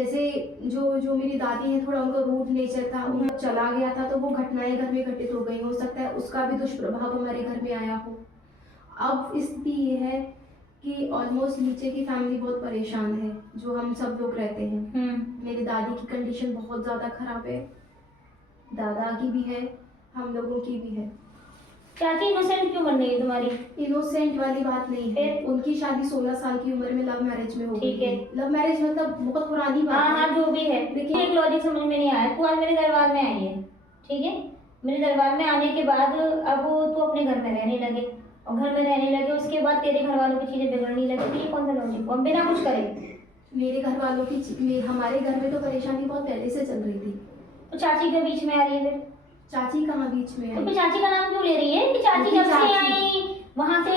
जैसे जो जो मेरी दादी है, थोड़ा उनका रूड नेचर था, उनका चला गया था, तो वो घटनाएं घर में घटित हो गई। हो सकता है उसका भी दुष्प्रभाव हमारे घर में आया हो। अब स्थिति ये है कि ऑलमोस्ट नीचे की फैमिली बहुत परेशान है, जो हम सब लोग रहते हैं। मेरी दादी की कंडीशन बहुत ज़्यादा खराब है, दादा की भी है, हम लोगों की भी है। चाची इनोसेंट क्यों बन रही है तुम्हारी? इनोसेंट वाली बात नहीं है। उनकी शादी 16 साल की उम्र में लव मैरिज में हो गई। ठीक है। लव मैरिज मतलब बहुत पुरानी बात है। हाँ, जो भी है, लेकिन एक लॉजिक समझ में नहीं आया। तू आज मेरे दरबार में आई है, ठीक है? मेरे दरबार में आने के बाद अब तू अपने घर में रहने लगे, और घर में रहने लगे उसके बाद तेरे घर वालों की चीजें बिगड़ने लगी। ये कौन सा लॉजिक? हम बिना कुछ करे मेरे घर वालों की हमारे घर में तो परेशानी बहुत पहले से चल रही थी। तो चाची के बीच में आ रही है फिर? चाची कहाँ बीच में तो है? चाची का नाम क्यों ले रही है कि चाची जब से आई वहां से?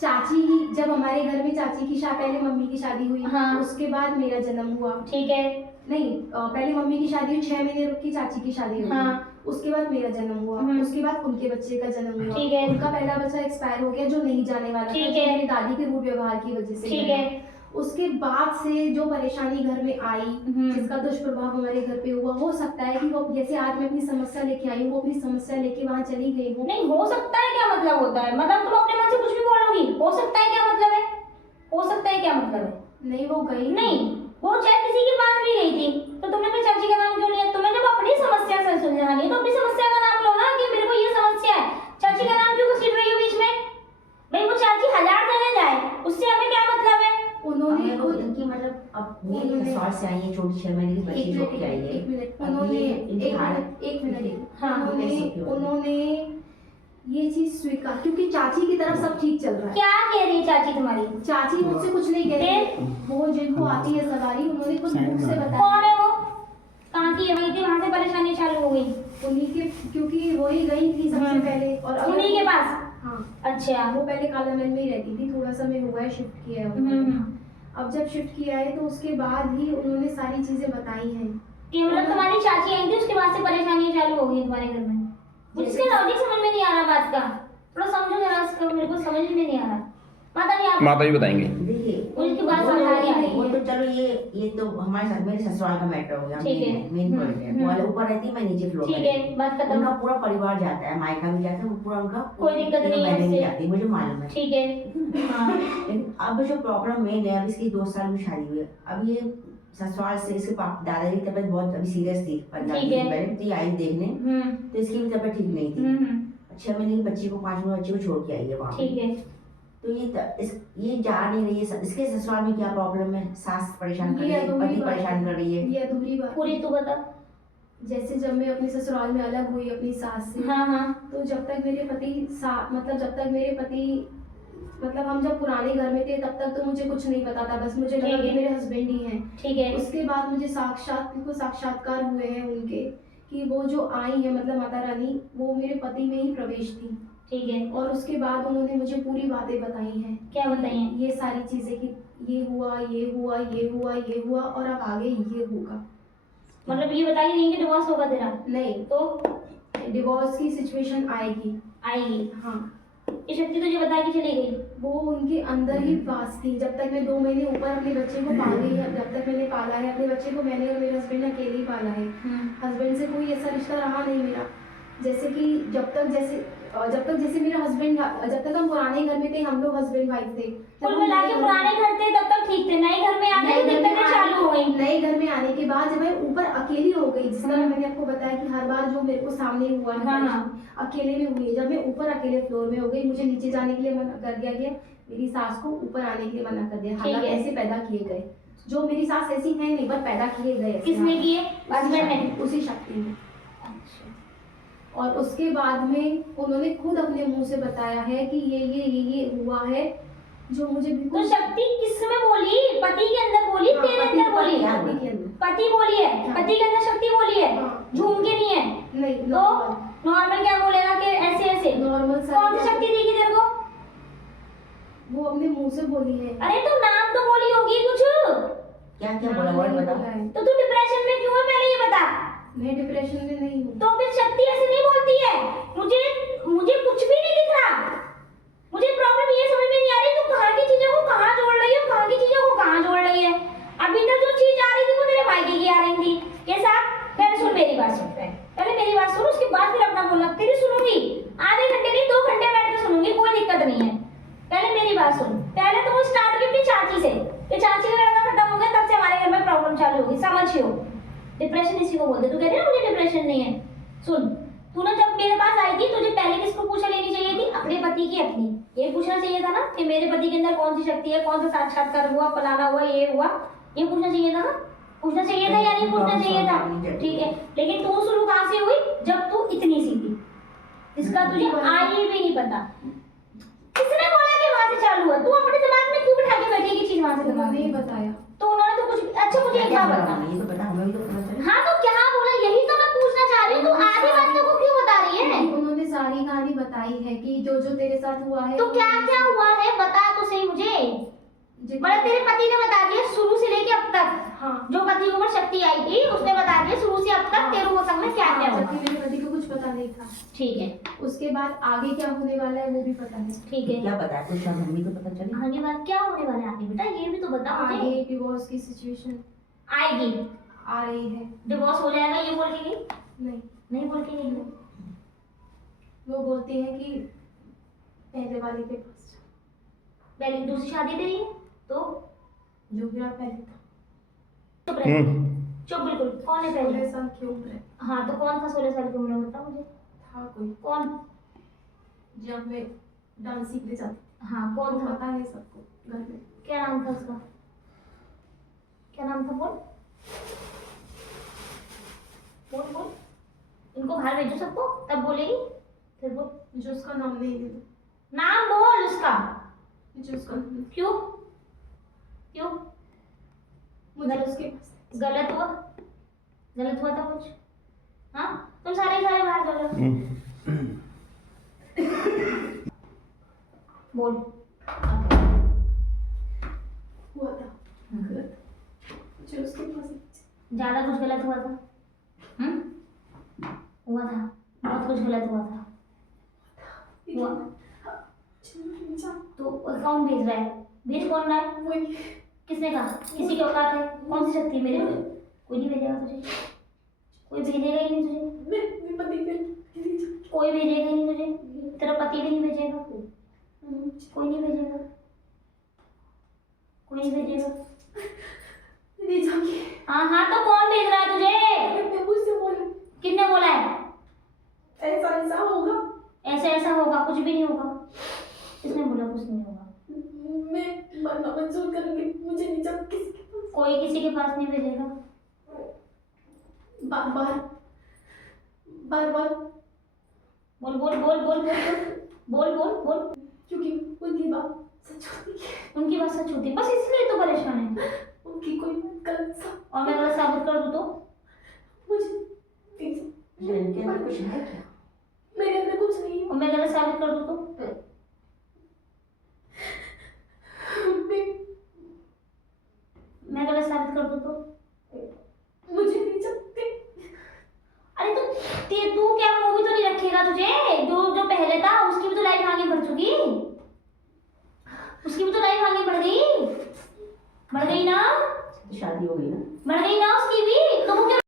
चाची ही, जब हमारे घर में चाची की पहले मम्मी की शादी हुई, हाँ। उसके बाद मेरा जन्म हुआ। ठीक है। नहीं, पहले मम्मी की शादी हुई, 6 महीने रुक के चाची की शादी हुई। हाँ। उसके बाद मेरा जन्म हुआ, उसके बाद उनके बच्चे का जन्म हुआ। ठीक है। उनका पहला बच्चा एक्सपायर हो गया, जो नहीं जाने वाला था, ठीक जो है। मेरी दादी के रूढ़ व्यवहार की वजह से ठीक गया। है। उसके बाद से जो परेशानी घर में आई, जिसका दुष्प्रभाव हमारे घर पे हुआ, हो सकता है कि वो जैसे आज मैं अपनी समस्या लेके आई हूँ, वो अपनी समस्या लेके वहाँ चली गई हूँ। नहीं, हो सकता है क्या मतलब होता है? मतलब तुम अपने मन से कुछ भी बोलोगी? हो सकता है क्या मतलब है? हो सकता है क्या मतलब है? नहीं, वो गई नहीं, वो चाहे किसी के पास भी गई थी, तो तुमने अपनी चाची का नाम क्यों लिया? तुम्हें जब अपनी समस्या से सुलझानी है तो अपनी समस्या का नाम लो ना, कि मेरे को ये समस्या है। चाची का नाम क्यों घसीट रही हो बीच में? भाई वो चाची 1000 जगह जाए, उससे हमें क्या मतलब है? उन्होंने खुद इनकी मतलब अब मेरे ससुराल से आई है, छोटी 6 महीने की बच्ची छोड़ के आई है। एक मिनट, उन्होंने ये चीज स्वीकार, क्योंकि चाची की तरफ सब ठीक चल रहा है। क्या कह रही है चाची तुम्हारी? चाची मुझसे कुछ नहीं कह रही। वो जिनको आती है सवारी, उन्होंने खुद मुझ से बताया। कौन है वो? कहाँ की है? वही थी, वहाँ से परेशानी चालू हो गई उन्हीं के, क्योंकि वो ही गई थी सबसे पहले। और उन्हीं के पास? हाँ। अच्छा। वो पहले काला महल में ही रहती थी, थोड़ा समय हुआ है शिफ्ट किया है। अब जब शिफ्ट किया है तो उसके बाद ही उन्होंने सारी चीजें बताई हैं। कि मतलब तुम्हारी चाची आई थी, उसके बाद से परेशानियां चालू हो गई तुम्हारे घर में? उसके लॉजिक समझ में नहीं आ रहा बात का, थोड़ा समझो जरा इसका, मेरे को समझ में नहीं आ रहा। माता जी आप माता जी बताएंगे। देखिए उनकी बात समझ आ रही है। वो तो चलो ये तो हमारे साथ मेरे ससुराल का मैटर हो गया। ठीक है। मेन पॉइंट है, वो वाले ऊपर रहती है, मैं नीचे फ्लोर में। ठीक है, बात खत्म। उनका पूरा परिवार जाता है, मायका भी जाता है, वो पूरा उनका कोई दिक्कत नहीं है बहनें भी उससे। जाती है, मुझे मालूम है। ठीक है। हाँ। लेकिन अब जो प्रॉब्लम मेन है, अब इसकी 2 साल में शादी हुई है। अब ये ससुराल से इसके दादाजी की तबीयत बहुत अभी सीरियस थी, 15 ठीक दिन है। पहले तो ये आई देखने, तो इसकी भी तबीयत ठीक नहीं थी। 6 महीने की बच्ची को, 5 महीने बच्ची को छोड़ के आई है वहाँ पे। ठीक है। तो ये जा नहीं रही है। इसके ससुराल में क्या प्रॉब्लम है? सास परेशान कर रही है, पति परेशान कर रही है। ये अधूरी बात पूरी तू बता। जैसे जब मैं अपने ससुराल में अलग हुई अपनी सास से, हाँ। तो जब तक मेरे पति मतलब हम जब पुराने घर में थे, तब तक तो मुझे कुछ नहीं पता था, बस मुझे लगा कि मेरे हस्बैंड ही हैं। ठीक है। उसके बाद मुझे साक्षात्कार हुए हैं उनके, कि वो जो आई है, मतलब माता रानी, वो मेरे पति में ही प्रवेश थी। ठीक है। और उसके बाद उन्होंने मुझे पूरी बातें बताई हैं। क्या बताई हैं? ये सारी चीजें कि ये हुआ, ये हुआ, ये हुआ, ये हुआ, और अब आगे ये होगा। मतलब ये बताइए नहीं कि डिवोर्स होगा तेरा? नहीं, तो डिवोर्स की सिचुएशन आएगी। हाँ। ये शक्ति तुझे बता के चली गई? वो उनके अंदर ही पास थी। जब तक मैं 2 महीने ऊपर अपने बच्चे को पाली है, जब तक मैंने पाला है अपने बच्चे को, मैंने और मेरे हस्बैंड ने अकेले ही पाला है। हस्बैंड से कोई ऐसा रिश्ता रहा नहीं मेरा। जैसे कि जब तक जैसे मेरा हस्बैंड, जब तक हम पुराने घर में थे, हम लोग हस्बैंड वाइफ थे। कुल मिला के पुराने घर थे तब तक ठीक थे, नए घर में आने की दिक्कतें चालू हो गई। नए घर में आने के बाद जब मैं ऊपर अकेली हो गई, जिस तरह मैंने आपको बताया कि हर बार जो मेरे को सामने हुआ है, अकेले में हुई है। जब मैं ऊपर अकेले फ्लोर में हो गई, मुझे नीचे जाने के लिए मना कर दिया गया, मेरी सास को ऊपर आने के लिए मना कर दिया। हालांकि ऐसे पैदा किए गए, जो मेरी सास ऐसी है नहीं, पर पैदा किए गए। किसने किए? हस्बैंड ने? उसी शक्ति में। और उसके बाद में उन्होंने खुद अपने मुंह से बताया है कि ये हुआ है, जो मुझे बिल्कुल। तो शक्ति किस में बोली? पति के अंदर बोली? हाँ, तेरे अंदर बोली? पति के अंदर। पति बोली है? हाँ। पति के अंदर शक्ति बोली है? हाँ। झूम के नहीं है? नहीं, तो नॉर्मल क्या बोलेगा कि ऐसे ऐसे? नॉर्मल कौन सी शक्ति देगी तेरे को? वो अपने मुंह से बोली है। अरे तो नाम तो बोली होगी कुछ। क्या क्या बोला वर्ड बता। तो तू डिप्रेशन में क्यों है पहले ये बता। मैं डिप्रेशन में नहीं हूँ। तो फिर शक्ति ऐसे नहीं बोलती है। मुझे कुछ भी नहीं दिख रहा। मुझे प्रॉब्लम ये समझ में नहीं आ रही, तू कहाँ की चीजों को कहाँ जोड़ रही है, कहाँ की चीजों को कहाँ जोड़ रही है। अभी तक जो चीज आ रही थी वो तेरे भाई पहले तो वो स्टार्ट हुई अपनी चाची से, कि चाची का लड़का खत्म हो गया, तब से हमारे घर में प्रॉब्लम चालू होगी, समझियो। डिप्रेशन इसी को बोलते। तू कह रही है ना मुझे डिप्रेशन नहीं है, सुन, तूने जब मेरे पास आई थी तुझे पहले किसको पूछा लेनी चाहिए थी? अपने पति की अपनी, ये पूछना चाहिए था ना कि मेरे पति के अंदर कौन सी शक्ति है, कौन सा साक्षात्कार हुआ, फलाना हुआ, ये हुआ, ये पूछना चाहिए था ना? पूछना चाहिए था या नहीं पूछना चाहिए था? ठीक है, लेकिन तू शुरू कहाँ से हुई? जब तू इतनी सी थी, इसका तुझे आगे भी नहीं पता। किसने बोला कि वहां से चालू हुआ? तू अपने दिमाग में क्यों बिठा के बैठी कि चीज वहां से दिमाग नहीं में? बताया। तो उन्होंने तो कुछ, अच्छा मुझे एक बात बता। ये तो पता, हमें भी तो पता चले। हाँ तो क्या बोला, यही तो मैं पूछना चाह रही हूँ। तू आधी बातों को क्यों बता रही है? उन्होंने सारी कहानी बताई है कि जो जो तेरे साथ हुआ है। तो क्या क्या हुआ है बता तो सही मुझे। बड़ा तेरे पति ने बता दिया शुरू से लेके अब तक। हाँ। जो पति को शक्ति आई थी उसने बता दिया शुरू से अब तक तेरे को संग में क्या क्या हुआ। जबकि मेरे पति को कुछ पता नहीं था। ठीक है, उसके बाद आगे क्या होने वाला है वो भी पता नहीं। ठीक है, क्या पता है कुछ, हमें भी तो पता चले। आगे बात क्या होने वाला है आगे बेटा, ये भी तो बता मुझे। आगे डिवोर्स की सिचुएशन आएगी, आ रही है। डिवोर्स हो जाएगा ये बोल के गई? नहीं, नहीं बोल के गई। वो बोलते हैं कि पहले वाले के पास जाओ। पहले दूसरी शादी तेरी है तो जो मेरा पहले था। चुप रह, चुप बिल्कुल। कौन है पहले? 16 साल की उम्र है। हाँ तो कौन था 16 साल की उम्र में, बता मुझे। था कोई, कौन? जब मैं डांस सीखने जाती हाँ थी। कौन वो था? पता है सबको घर में। क्या नाम था उसका? क्या नाम था? बोल बोल बोल। इनको बाहर भेजो सबको, तब बोलेगी। फिर बोल, मुझे उसका नाम नहीं लेना। नाम बोल उसका। मुझे उसका नाम, क्यों? क्यों? मुझे उसके पास गलत हुआ? गलत हुआ था कुछ? हाँ तुम सारे के सारे बाहर चलो। बोल। हुआ था गलत। मुझे उसके पास ज्यादा कुछ गलत हुआ था? हुआ था, बहुत कुछ गलत हुआ था। हुआ तो कौन भेज रहा है? भेज कौन रहा है? वही किसने कहा? किसी की औकात है? कौन सी शक्ति है मेरे में? कोई नहीं भेजेगा तुझे, कोई भेजेगा ही नहीं तुझे, मैं पति के कोई भेजेगा ही नहीं तुझे, तेरा पति भी नहीं भेजेगा, कोई नहीं भेजेगा, कोई नहीं भेजेगा। नहीं जाऊंगी। हाँ हाँ तो कौन भेज रहा है तुझे? मैं मुझसे बोला किसने बोला है? ऐसा ऐसा होगा। ऐसा ऐसा होगा? कुछ भी नहीं होगा। किसने बोला कुछ नहीं होगा? मैं मरना मंजूर करूंगी। मुझे नहीं जाऊँ किसी के पास। कोई किसी के पास नहीं भेजेगा। बार बार बार बार बोल बोल बोल बोल बोल बोल बोल बोल। क्योंकि उनकी बात सच होती है। उनकी बात सच होती है, बस इसलिए तो परेशान है। उनकी कोई गलत सा और मैं गलत साबित कर दूं तो? मुझे इनके अंदर कुछ है क्या? मेरे अंदर कुछ नहीं है। और मैं गलत साबित कर दूं तो? मैं गलत साबित कर दूं तो? मुझे नहीं चाहते। अरे तो तू क्या मूवी तो नहीं रखेगा तुझे? जो जो पहले था उसकी भी तो लाइफ आगे बढ़ चुकी, उसकी भी तो लाइफ आगे बढ़ गई, बढ़ गई ना? तो शादी हो गई ना? बढ़ गई ना उसकी भी, तो वो क्या